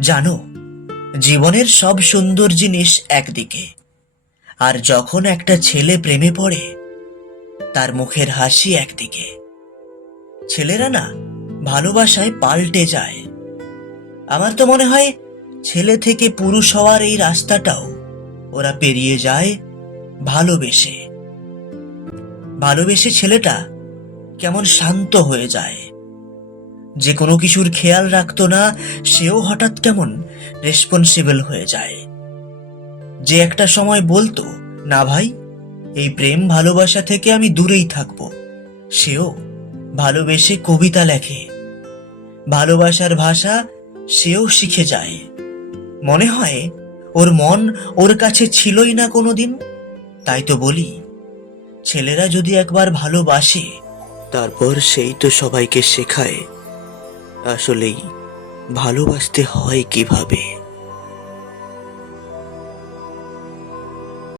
জানো, জীবনের সব সুন্দর জিনিস একদিকে, আর যখন একটা ছেলে প্রেমে পড়ে তার মুখের হাসি একদিকে। ছেলেরা না ভালোবাসায় পাল্টে যায়। আমার তো মনে হয় ছেলে থেকে পুরুষ হওয়ার এই রাস্তাটাও ওরা পেরিয়ে যায় ভালোবেসে। ভালোবেসে ছেলেটা কেমন শান্ত হয়ে যায়, যে কোনো কিছুর খেয়াল রাখতো না সেও হঠাৎ কেমন রেসপন্সিবল হয়ে যায়। যে একটা সময় বলতো, না ভাই, এই প্রেম ভালোবাসা থেকে আমি দূরেই থাকবো, সেও ভালোবেসে কবিতা লেখে, ভালোবাসার ভাষা সেও শিখে যায়। মনে হয় ওর মন ওর কাছে ছিলই না কোনোদিন। তাই তো বলি, ছেলেরা যদি একবার ভালোবাসে তারপর সেই তো সবাইকে শেখায় আসলেই ভালোবাসতে হয় কিভাবে।